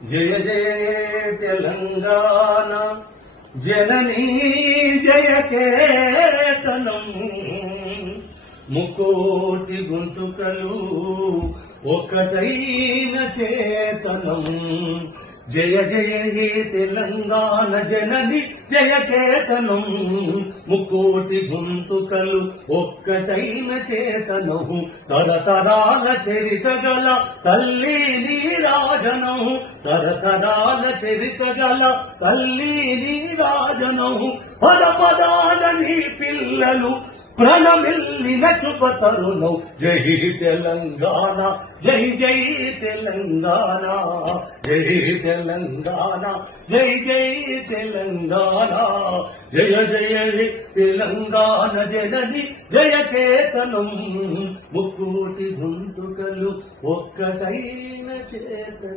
జయ జయ తెలంగాణ జననీ జయ కేతనం ముకోటి గొంతుకలు ఒకటైన చేతనం జయ జయ హే తెలంగాణ జనని జయ కేతనం ముకోటి గొంతుకలు ఒక్కటైన చేతనం తరతరాల చరిత గల తల్లి నీరాజనం తరతరాల చరిత గల తల్లి నీరాజనం పద పదాల నీ పిల్లలు ప్రణమిల్లిన శుభతరుణం జై తెలంగాణ జై జై తెలంగాణ జై తెలంగాణ జై జై తెలంగాణ జయ జయ తెలంగాణ జనని జయ కేతనం ముక్కోటి గొంతుకలు ఒక్కటైన చేతనం.